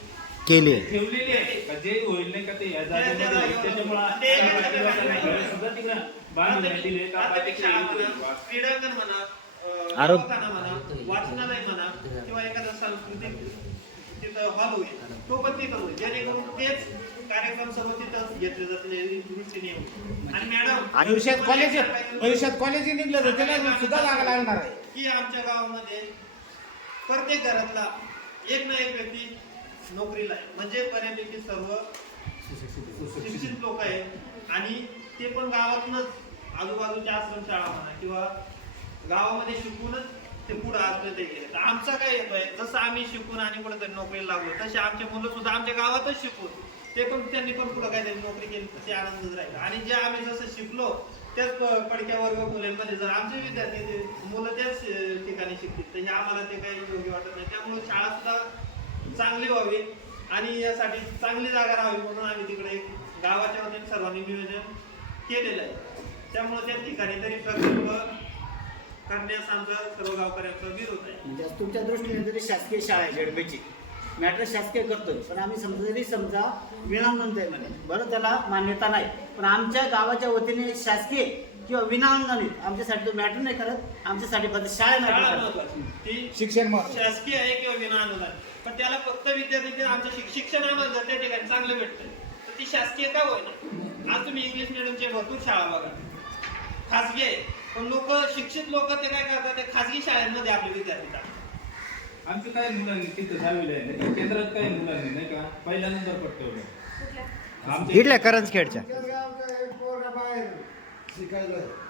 केली. ठेवलेली आहे का जे होईल नाही का ते या जागेमध्ये होईल. त्याच्यामुळं सुद्धा तिकडं बांधून दिले का प्राथमिक शाळा म्हणा, पाहिजे. क्रीडांगण म्हणा, आरोग्य- दवाखाना म्हणा, वाचनालय म्हणा किंवा एखादा सांस्कृतिक तिथं हॉल होईल, तो पण तिथं होईल, जेणेकरून तेच कार्यक्रम सर्व तिथं घेतले जातील याची दृष्टीने येऊ. आणि मॅडम भविष्यात कॉलेज निघलं तर त्याला सुद्धा जागा लागणार आहे. की आमच्या गावामध्ये प्रत्येक घरातला एक ना एक व्यक्ती नोकरीला आहे, म्हणजे बऱ्यापैकी सर्व शिक्षित लोक आहेत आणि ते पण गावातूनच आजूबाजूच्या आश्रमशाळा म्हणा किंवा गावामध्ये शिकूनच ते पुढे आजपर्यंत गेले. तर आमचा काय येतोय, जसं आम्ही शिकून आणि कुठेतरी नोकरीला लागलो तसे आमचे मुलं सुद्धा आमच्या गावातच शिकून ते पण त्यांनी पण पुढे काहीतरी नोकरी केली तर ते आनंदच राहील. आणि जे आम्ही जसं शिकलो त्याच पडक्या वर्ग मुलांमध्ये जर आमचे विद्यार्थी ते मुलं त्याच ठिकाणी शिकतील तर हे आम्हाला ते काही योग्य वाटत नाही. त्यामुळे शाळा सुद्धा चांगली व्हावी आणि यासाठी चांगली जागा राहावी म्हणून आम्ही तिकडे गावाच्या वतीने सर्वांनी नियोजन केलेलं आहे. त्यामुळे त्या ठिकाणी तरी प्रकल्प करण्यास आमचा सर्व गावकऱ्यांचा विरोध आहे. म्हणजे तुमच्या दृष्टीने जरी शासकीय शाळा आहे झेडपीची मॅटर शासकीय करतोय, पण आम्ही समजा विनाअनुदानित आहे म्हणे, बरं त्याला मान्यता नाही, पण आमच्या गावाच्या वतीने शासकीय किंवा विनाअनुदानित आमच्यासाठी तो मॅटर नाही करत, आमच्यासाठी फक्त शाळा शाळा नाही महत्वाची. ती शिक्षण शासकीय आहे किंवा विना अनुदान, पण त्याला फक्त विद्यार्थी आमचं शिक्षण आम्हाला जर त्या ठिकाणी चांगलं भेटतं तर ती शासकीय का होईना. आज तुम्ही इंग्लिश मिडियमचे भरपूर शाळा बघा, खाजगी आहे, पण लोक शिक्षित लोक ते काय करतात, ते खाजगी शाळांमध्ये आपले विद्यार्थी टाकतात. आमच्या काही मुलांनी तिथं दहावीला आहे ना, केंद्रात काही मुलांनी नाही का पहिला नंबर पटवलं. आमच्या इथल्या करंजखेडच्या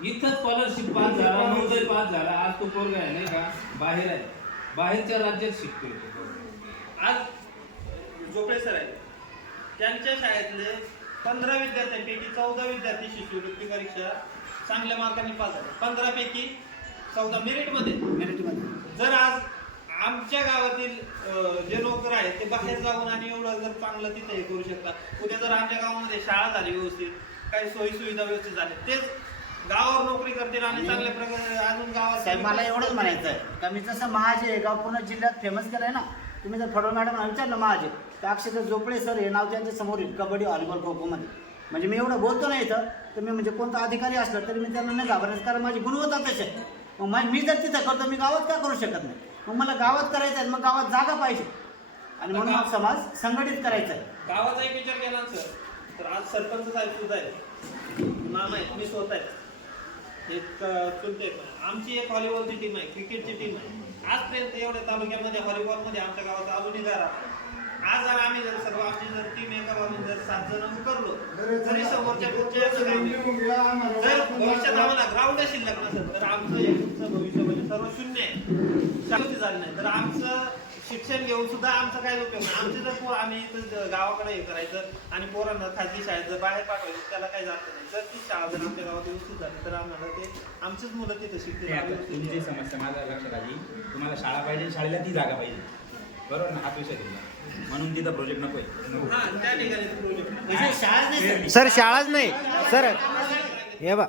इथं स्कॉलरशिप पास झाला, नवोदय पास झाला, आज तो पोरगा आहे नाही का बाहेर आहे, बाहेरच्या राज्यात शिकतोय. आज जोपळे सर आहेत, त्यांच्या शाळेतले 15 विद्यार्थ्यांपैकी 14 विद्यार्थी शिष्यवृत्ती परीक्षा चांगल्या मार्कांनी पास झाले. 15 पैकी 14 मेरिटमध्ये. जर आज आमच्या गावातील जे नोकर आहेत ते बाहेर जाऊन आणि एवढं जर चांगलं तिथे हे करू शकतात, उद्या जर आमच्या गावामध्ये शाळा झाली व्यवस्थित, काही सोयी सुविधा व्यवस्थित झाल्या, तेच गावावर नोकरी करतील आणि चांगल्या प्रकारे अजून गावात. साहेब मला एवढंच म्हणायचं आहे का मी जसं महाजे गाव पूर्ण जिल्ह्यात फेमस केलं आहे ना, तुम्ही जर फडवळ मॅडम विचारलं महाजे तर अक्षरशः जोपळे सर हे नाव त्यांच्या समोर येईल कबड्डी व्हॉलीबॉल खो खोमध्ये. म्हणजे मी एवढं बोलतो नाही इथं तर मी म्हणजे कोणता अधिकारी असला तरी मी त्यांना नाही घाबरायचं, कारण माझी गुणवत्ता तशी आहे. मग मी जर तिथं करतो मी गावात का करू शकत नाही. मग मला गावात करायचं आहे, मग गावात जागा पाहिजे आणि म्हणून मग समाज संघटित करायचा आहे. गावाचा एक विचार केला ना सर, तर आज सरपंच साहेब सुद्धा आहे, नाम आहे, मी स्वतः आहे, एक चुलते पण. आमची एक व्हॉलीबॉलची टीम आहे, क्रिकेटची टीम आहे. आजपर्यंत एवढ्या तालुक्यामध्ये व्हॉलीबॉलमध्ये आमच्या गावात अजूनही गार आहे. आज जर आम्ही जर सर्व आमची जर टीम एका बाजूने जर 7 जण करलो तरी समोरच्या जर भविष्यात आम्हाला ग्राउंड शिल्लक नसेल तर आमचं एकूणचं भविष्य म्हणजे सर्व शून्य आहे. शाळेची झाली नाही तर आमचं शिक्षण घेऊन सुद्धा आमचा काय उपयोग नाही. आमचे जर आम्ही इथं गावाकडे हे करायचं आणि पोरांना खाजगी शाळेत जर बाहेर पाठवायचं त्याला काही जात नाही. जर ती शाळा जर आमच्या गावात व्यवस्थित झाली तर आम्हाला ते आमचीच मुलं तिथं शिकतील. तुमची समस्या माझ्या लक्षात आली, तुम्हाला शाळा पाहिजे, शाळेला ती जागा पाहिजे, बरोबर ना, हाच विषय दिला म्हणून तिथं प्रोजेक्ट नकोय. हा त्या ठिकाणी प्रोजेक्ट म्हणजे शाळा नाही सर शाळाच नाही सर हे बा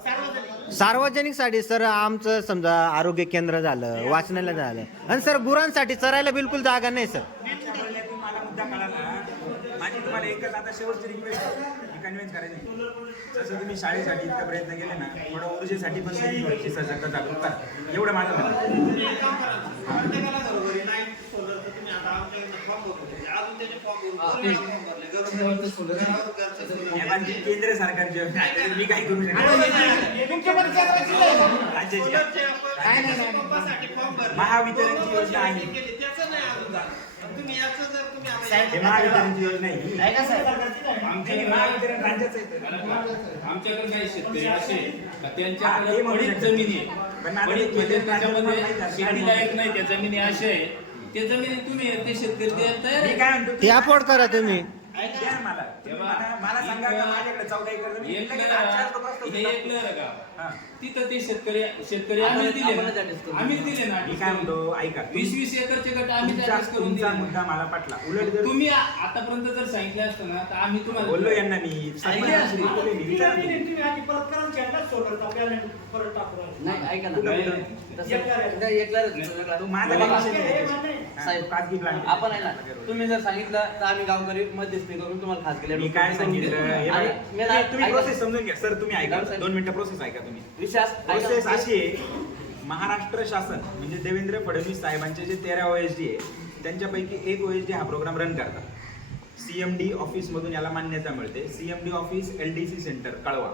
सार्वजनिकसाठी सर आमचं समजा आरोग्य केंद्र झालं, वाचनालय झालं, आणि सर गुरांसाठी चरायला बिलकुल जागा नाही सर. बोलण्यातून मला मुद्दा कळाला. माझी तुम्हाला एकच आता शेवटची रिक्वेस्ट मी कन्व्हिन्स करायची. जसं तुम्ही शाळेसाठी इतका प्रयत्न केले ना, थोडं ऊर्जेसाठी पण तुम्ही व्हायची सजगता जागरूकता, एवढं माझं म्हणणं आहे. एक काम करा, प्रत्येकाला घरोघरी नाही सोलर तर तुम्ही आता आमच्याकडनं फॉर्म भरून द्या. अजून त्याचे फॉर्म भरले घरोघरी सोलर या बाबतीत केंद्र सरकारची योजना आहे, मी काही करू शकत नाही. महावितरणची योजना आहे. त्याचं नाही अजून झालं. तुम्ही याचं जर तुम्ही हे महावितरणची योजना आहे ही. ऐका साहेब, नाही, महावितरण राज्याचं आहे तर. आमच्याकडे काही शेतकरी असे का हा, त्यांच्याकडे ते म्हणू पडीत शकतात. जमिनी पण आहे, आता पडीत ते म्हणजे केंद्र त्याच्यामध्ये राज्यात शेती लायक नाही, त्या जमिनी अशा आहे, त्या जमिनी तुम्ही ते शेतकरी द्यायला तयार मी आहे. काय म्हणतो ते अफोर्ड करा तुम्ही. द्या ना मला. मला सांगा का माझ्याकडे 14 एकर जमीन आहे. लगेच आजच्या आज तो प्रस्ताव इथे दिला. एक लहर आहे हा. का तिथं ते शेतकरी आम्ही दिले आपण ना, adjust करू. आम्ही दिले ना मी काय म्हणतो ऐका 20-20 एकरचे गट आम्ही तुमचा adjust करून तुमचा दिले. मुद्दा मला पटला. उलट जर तुम्ही आतापर्यंत जर सांगितलं असतं ना तर आम्ही तुम्हाला बोललो यांना मी सरपंचाशी बोललो मी, विचारा तुम्ही. नाही ऐका ना, नाही, तसं एकला तो माझा काही विषय नाही. हा, साहेब, तो खाजगी प्लांट आहे. आपण आहे ना, तुम्ही जर सांगितलं तर आम्ही गावकरी मध्यस्थी करून तुम्हाला खास केल्या मी काय सांगितलं हे बघा. तुम्ही ऐका. प्रोसेस समजून घ्या सर. तुम्ही ऐका साहेब. 2 मिनिटं प्रोसेस ऐका तुम्ही. विश्वास प्रोसेस अशी आहे, महाराष्ट्र शासन म्हणजे देवेंद्र फडणवीस साहेबांचे जे 13 OSD आहे त्यांच्यापैकी एक OSD हा प्रोग्राम रन करतात. CMD ऑफिस मधून याला मान्यता मिळते. CMD ऑफिस LDC सेंटर कळवा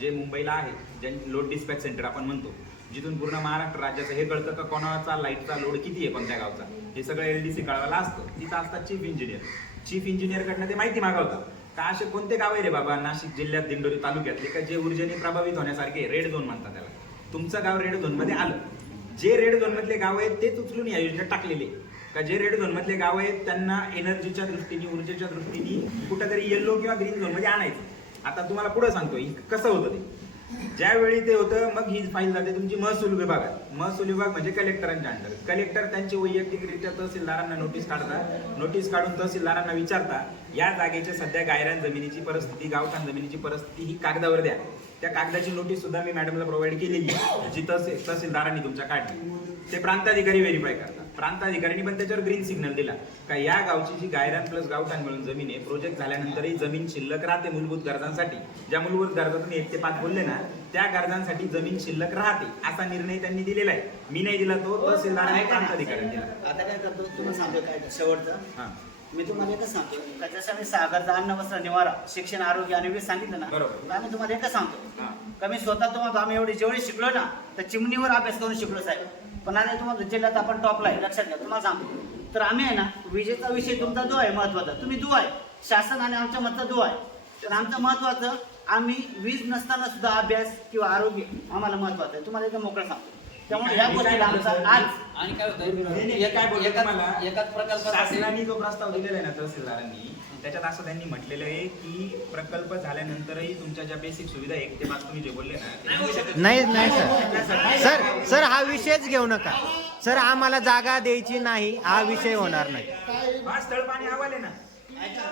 जे मुंबईला आहे, जे लोड डिस्पॅच सेंटर आपण म्हणतो, जिथून पूर्ण महाराष्ट्र राज्याचं हे कळतं का कोणाचा लाईटचा लोड किती आहे कोणत्या गावचा, हे सगळं LDC कळवायला असतं. तिथं असतात चीफ इंजिनियर कडनं ते माहिती मागवतात का असे कोणते गाव आहे रे बाबा नाशिक जिल्ह्यात दिंडोरी तालुक्यातले का जे ऊर्जेने प्रभावित होण्यासारखे रेड झोन म्हणतात त्याला. तुमचं गाव रेड झोन मध्ये आलं. जे रेड झोन मधले गाव आहेत तेच उचलून या योजनेत टाकलेले का जे रेड झोन मधले गाव आहेत त्यांना एनर्जीच्या दृष्टीने ऊर्जेच्या दृष्टीने कुठेतरी येल्लो किंवा ग्रीन झोन मध्ये आणायचं. आता तुम्हाला पुढे सांगतो कसं होतं ते. ज्यावेळी ते होतं मग ही फाईल जाते तुमची महसूल विभागात. महसूल विभाग म्हणजे कलेक्टरांच्या अंडर. कलेक्टर त्यांची वैयक्तिकरित्या तहसीलदारांना नोटीस काढतात. नोटीस काढून तहसीलदारांना विचारता या जागेच्या सध्या गायरान जमिनीची परिस्थिती, गावठाण जमिनीची परिस्थिती ही कागदावर द्या. त्या कागदाची नोटीस सुद्धा मी मॅडमला प्रोव्हाइड केलेली आहे, जी तहसीलदारांनी तुमच्या काढली. ते प्रांताधिकारी व्हेरीफाय करतात. प्रांताधिकाऱ्यांनी पण त्याच्यावर ग्रीन सिग्नल दिला का या गावची जी गायरान प्लस गावठाण मिळून जमीन आहे, प्रोजेक्ट झाल्यानंतरही जमीन शिल्लक राहते मूलभूत गरजांसाठी. ज्या मूलभूत गरजा तुम्ही 1 ते 5 बोलले ना त्या गरजांसाठी जमीन शिल्लक राहते असा निर्णय त्यांनी दिलेला आहे. मी नाही दिला, तो तहसीलदारांनी प्रांताधिकाऱ्यांनी दिला. आता काय करतो तुम्हाला सांगतो काय शेवटचं. हा मी तुम्हाला एकच सांगतो का जसं मी सागरचा अन्न वस्त्र निवारा शिक्षण आरोग्य आणि वीज सांगितलं ना, बरोबर. तर आम्ही तुम्हाला एकच सांगतो हा. का मी स्वतः तुम्हाला आम्ही जेवढे शिकलो ना तर चिमणीवर अभ्यास करून शिकलो साहेब. पण आता तुम्हाला जिल्ह्यात आपण टॉपला आहे लक्षात घ्या. तुम्हाला सांगतो तर आम्ही आहे ना विजेचा विषय तुमचा जो आहे महत्वाचा, तुम्ही जो आहे शासन आणि आमच्या मधला जो आहे, तर आमचं महत्वाचं आम्ही वीज नसताना सुद्धा अभ्यास किंवा आरोग्य आम्हाला महत्वाचं आहे. तुम्हाला एकदम मोकळं सांगतो. त्यामुळे ह्या गोष्टीला आमचा आज आणि काय नाही, होतं काय बोलतो तुम्हाला? एकाच प्रकल्पासाठी शासनाने जो प्रस्ताव दिलेला आहे ना तहसीलदारांनी, त्याच्यात असं त्यांनी म्हटलेलं आहे की प्रकल्प झाल्यानंतरही तुमच्या ज्या बेसिक सुविधा 1 ते 5 तुम्ही जे बोलले ना ते होऊ शकत नाही सर हा विषयच घेऊ नका सर. आम्हाला जागा द्यायची नाही हा विषय होणार नाही. हा स्थळ पाणी अहवाल आहे ना. म्हणता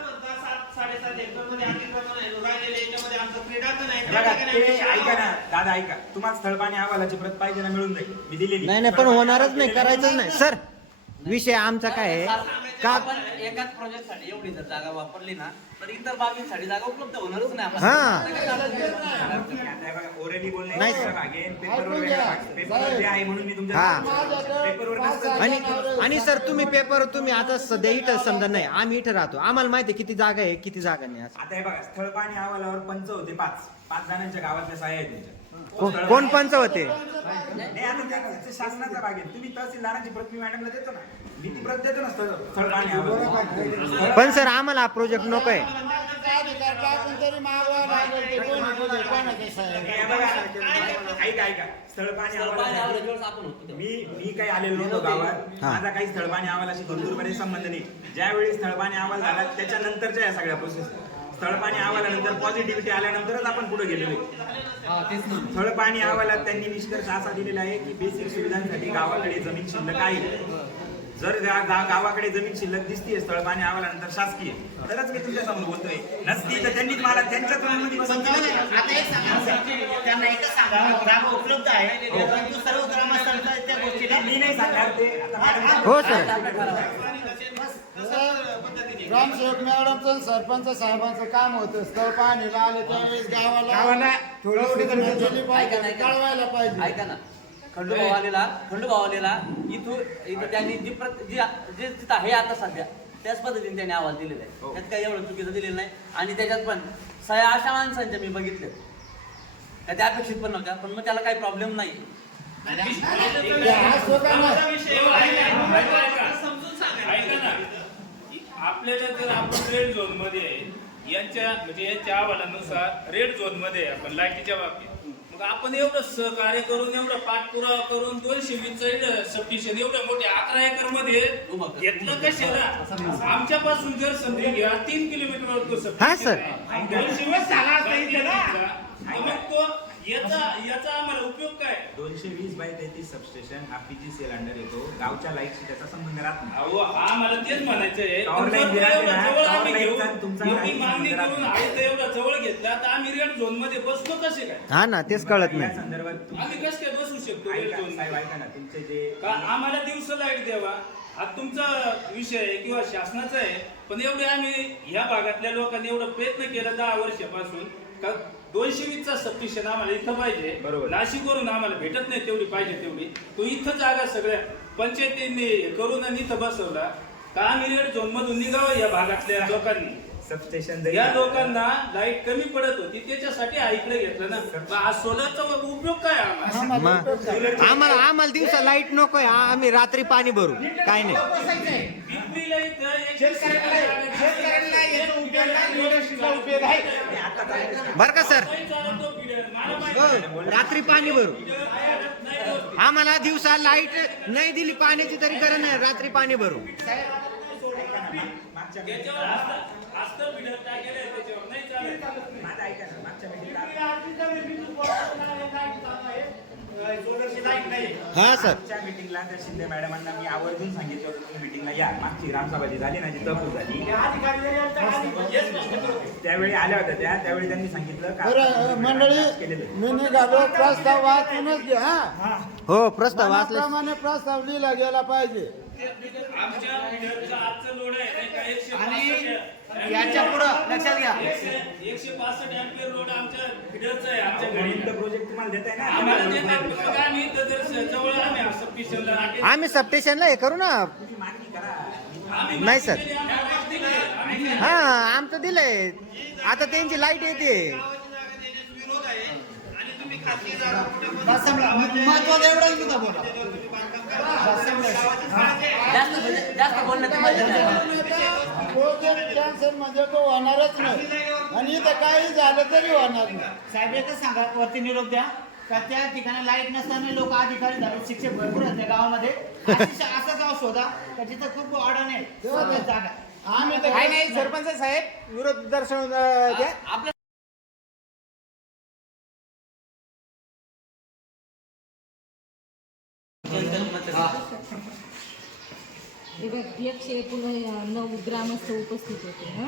7-7.5 एकरमध्ये अतिक्रमण आहे. राहिलेले याच्यामध्ये आमचं क्रीडाचं नाही. बघा ते ऐका ना दादा, ऐका. तुम्हाला स्थळ पाणी अहवालाची प्रत पाहिजे ना, मिळून जाईल. मी दिलेली. नाही पण होणारच नाही, करायचंच नाही सर. विषय आमचा काय आहे का आपण एकाच प्रोजेक्टसाठी एवढी जर जागा वापरली ना तर इतर बाबींसाठी जागा उपलब्ध होणारच नाही. हा. ओरली बोलणे नाही. पेपरवर पेपरवर जे आहे म्हणून मी तुमच्या हा. पेपरवर नसतं. आणि सर तुम्ही आता सध्या इथं समजा नाही, आम्ही इथं राहतो, आम्हाला माहिती आहे किती जागा आहे किती जागा नाही असं. आता हे बघा स्थळ पाणी अहवालावर पंच होते 5 जणांच्या गावातल्या सह्या आहेत तुमच्या. कोण पंच होते? नाही आता त्या शासनाचा भाग आहे. तुम्ही तहसीलदारांची प्रत मी मॅडमला देतो ना, मी ती प्रत देतो ना स्थळ पाणी अहवाल. पण सर आम्हाला हा प्रोजेक्ट नको आहे. ऐका स्थळ पाणी अहवाल आपण होतो मी काही आलेलो नव्हतो गावात. हा. माझा काही स्थळपाणी अहवालाशी दूरपर्यंत संबंध नाही. ज्यावेळी स्थळपाणी अहवाल झाला त्याच्यानंतरच्या या सगळ्या प्रोसेस. स्थळपाणी अहवालानंतर पॉझिटिव्हिटी आल्यानंतरच आपण पुढे गेलेलो. स्थळपाणी अहवालात त्यांनी निष्कर्ष असा दिलेला आहे की बेसिक सुविधांसाठी गावाकडे जमीन शिल्लक आहे. जर गावाकडे जमीन शिल्लक दिसतीये स्थळ पाणी आवाल्यानंतर शासकीय, तरच मी तुमच्या समोर बोलतोय. नसती तर त्यांनी मला त्यांच्या तोंडामध्ये बसून दिलं. आता एक सांगा, त्यांना एकच सांगा, ग्राम उपलब्ध आहे, परंतु सर्व ग्रामस्थांचा त्या गोष्टीला मी नाही सांगणार ते आता हो सर. ग्रामसेवक मॅडमचं सरपंच साहेबांचं काम होतं, स्थळ पाहणीला आले त्यावेळेस गावाला थोडी दिली पाहिजे, कळवायला पाहिजे. ऐका ना, खंडूभाऊ आलेला इथं त्यांनी जे तिथं आहे आता सध्या त्याच पद्धतीने त्यांनी अहवाल दिलेला आहे. त्यात काही एवढं चुकीचं दिलेलं नाही. आणि त्याच्यात पण सह्या अशा माणसांच्या मी बघितल्या त्या अपेक्षित पण नव्हत्या, पण मग त्याला काही प्रॉब्लेम नाही. आपल्याला जर आपण रेड झोन मध्ये यांच्या अहवालानुसार रेड झोन मध्ये आपण लाईटीच्या बाबतीत मग आपण एवढं सहकार्य करून एवढं पाठपुरावा करून 220 सबस्टेशन एवढ्या मोठ्या 11 एकर मध्ये घेतलं कशाला? आमच्यापासून जर समजून घ्या 3 किलोमीटर हा सर. 220 झाला मग तो याचा आम्हाला उपयोग काय? 220/33 सबस्टेशन हा PGCL अंडर येतो. गावच्या लाईटशी त्याचा संबंध राहत नाही. अहो आम्हाला तेच म्हणायचं आहे. Power line दिला आहे ना, जवळ आम्ही power line घेऊ. चा तुमचा एवढी काही मागणी संबंध करून राहत आहे तर एवढा जवळ घेतला तर आम्ही रेड झोन मध्ये बसलो कसे काय? हा ना, तेच कळत या नाही. संदर्भात आम्ही कस काय बसू शकतो रेड ऐका झोन साहेब, ऐका ना, तुमचे जे का आम्हाला दिवस लाईट द्यावा हा तुमचा विषय आहे किंवा शासनाचा आहे. पण एवढे आम्ही ह्या भागातल्या लोकांनी एवढा प्रयत्न केला 10 वर्षापासून का 220चा सबस्टेशन आम्हाला इथं पाहिजे. बरोबर. नाशिकवरून आम्हाला भेटत नाही तेवढी पाहिजे तेवढी. तो इथं जागा सगळ्या पंचायतींनी करून आणि इथं बसवला का आम्ही रेड झोन मधून निघावं या भागातल्या लोकांनी. सबस्टेशन या लोकांना लाईट कमी पडत होती त्याच्यासाठी हा इकडे घेतलं ना. मग हा सोलरचा उपयोग काय आम्हाला? मग आम्हाला दिवसा लाईट नकोय, आम्ही रात्री पाणी भरू, काय नाही. पिंपरीला इथं शेतकऱ्यांना याचा उपयोग नाही, इंडस्ट्रीला उपयोग आहे. बर का सर, रात्री पाणी भरू. आम्हाला दिवसा लाईट नाही दिली पाण्याची तरी गरज नाही, रात्री पाणी भरू. त्याच्यावर असतं बिडर काय केलंय त्याच्यावर नाही चालत. माझं ऐका ना, मागच्या हा सर. मागच्या मीटिंगला त्या शिंदे मॅडमांना मी आवर्जून सांगितलं होतं तुम्ही मीटिंगला या. मागची ग्रामसभा जी झाली ना, जी तहकूब झाली त्यावेळी आल्या होत्या त्यावेळी त्यांनी सांगितलं का मंडळी केलेलं मी निघालो, प्रस्ताव वाचूनच घ्या. हो, प्रस्ताव वाचला. त्याप्रमाणे प्रस्ताव लिहिला गेला पाहिजे. आमच्या बिडरचा आजचं लोड आहे नाही का 165 आणि याच्या पुढं लक्षात घ्या, 165 अँपिअर लोड आमच्या बिडरचा आहे. आमच्या घरी प्रोजेक्ट तुम्हाला देताय ना. आम्हाला देतात मग आम्ही इथं जर जवळ आम्ही सबस्टेशनला आम्ही सबस्टेशनला हे करू ना. नाही सर, हा आमचं दिलंय. आता त्यांची लाईट येते. महत्वाचं एवढं की बोला जास्त बोलण्याची मजा नाही. प्रोजेक्ट कॅन्सल म्हणजे तो होणारच नाही, आणि इथं काही झालं तरी होणार नाही. साहेब एकच सांगा, वरती निरोप द्या का त्या ठिकाणी लाईट नसताना लोक अधिकारी झाले, शिक्षक भरपूर आहेत त्या गावामध्ये. असं गाव शोधा का जिथं खूप अडण आहे जागा. आम्ही तर काय नाही सरपंच साहेब, विरोध दर्शवून द्या. आपल्या हे बघ 109 ग्रामस्थ उपस्थित होते.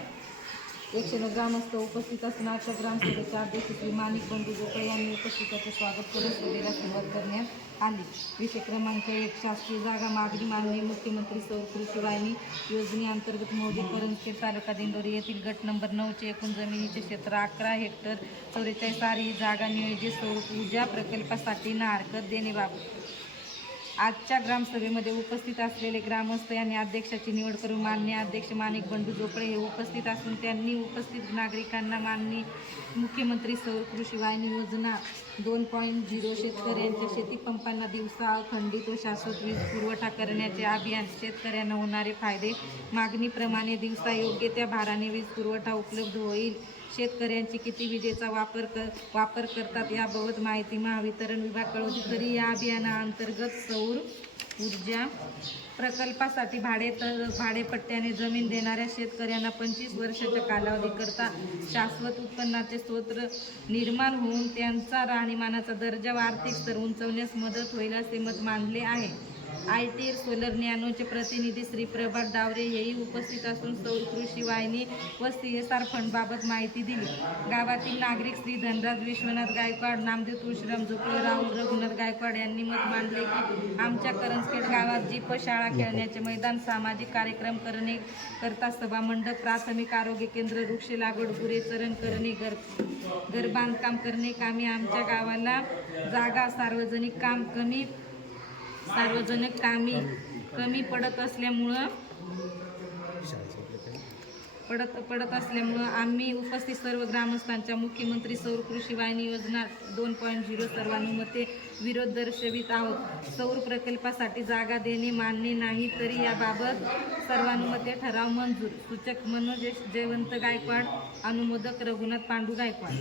109 ग्रामस्थ उपस्थित असून आजच्या ग्रामसभेचे अध्यक्ष श्री माणिक बंधू जोपळे यांनी उपस्थितांचे स्वागत करून सभेला सुरुवात करण्यात आली. विषय क्रमांक 1, शासकीय जागा मागणी. माननीय मुख्यमंत्री सौर कृषी वाहिनी योजनेअंतर्गत मौजे करंजखेड तालुका दिंडोरी येथील गट नंबर 9चे एकूण जमिनीचे क्षेत्र 11 हेक्टर 44 आर ही जागा नियोजित सौर ऊर्जा प्रकल्पासाठी ना हरकत देण्याबाबत आजच्या ग्रामसभेमध्ये उपस्थित असलेले ग्रामस्थ यांनी अध्यक्षाची निवड करून माननीय अध्यक्ष माणिक बंधू जोपळे हे उपस्थित असून त्यांनी उपस्थित नागरिकांना माननीय मुख्यमंत्री सौर कृषी वाहिनी योजना 2.0 शेतकऱ्यांच्या शेतीपंपांना दिवसा अखंडित व शाश्वत वीज पुरवठा करण्याचे अभियान, शेतकऱ्यांना होणारे फायदे, मागणीप्रमाणे दिवसा योग्य त्या भाराने वीज पुरवठा उपलब्ध होईल, शेतकऱ्यांची किती विजेचा वापर करतात याबाबत माहिती महावितरण विभाग कळवते. तरी या अभियानाअंतर्गत सौर ऊर्जा प्रकल्पासाठी भाडेपट्ट्याने जमीन देणाऱ्या शेतकऱ्यांना 25 वर्षाच्या कालावधीकरता शाश्वत उत्पन्नाचे स्रोत निर्माण होऊन त्यांचा राहणीमानाचा दर्जा व आर्थिक स्तर उंचावण्यास मदत होईल असे मत मांडले आहे. ITR सोलर नॅनोचे प्रतिनिधी श्री प्रभात डावरे हेही उपस्थित असून सौर कृषी वाहिनी व CSR फंडबाबत माहिती दिली. गावातील नागरिक श्री धनराज विश्वनाथ गायकवाड, नामदेव तुळशीराम झोपळे, राहुल रघुनाथ गायकवाड यांनी मत मांडले की आमच्या करंजखेड गावात जीप शाळा, खेळण्याचे मैदान, सामाजिक कार्यक्रम करता सभामंडप, प्राथमिक आरोग्य केंद्र, वृक्ष लागवड, गुरेचरण करणे, घर बांधकाम करणे कामी आमच्या गावाला जागा सार्वजनिक कामी कमी पडत असल्यामुळं आम्ही उपस्थित सर्व ग्रामस्थांच्या मुख्यमंत्री सौर कृषी वाहिनी योजना 2.0 सर्वानुमते विरोध दर्शवित आहोत. सौर प्रकल्पासाठी जागा देणे मान्य नाही तरी याबाबत सर्वानुमते ठराव मंजूर. सूचक मनोज जयवंत गायकवाड, अनुमोदक रघुनाथ पांडू गायकवाड.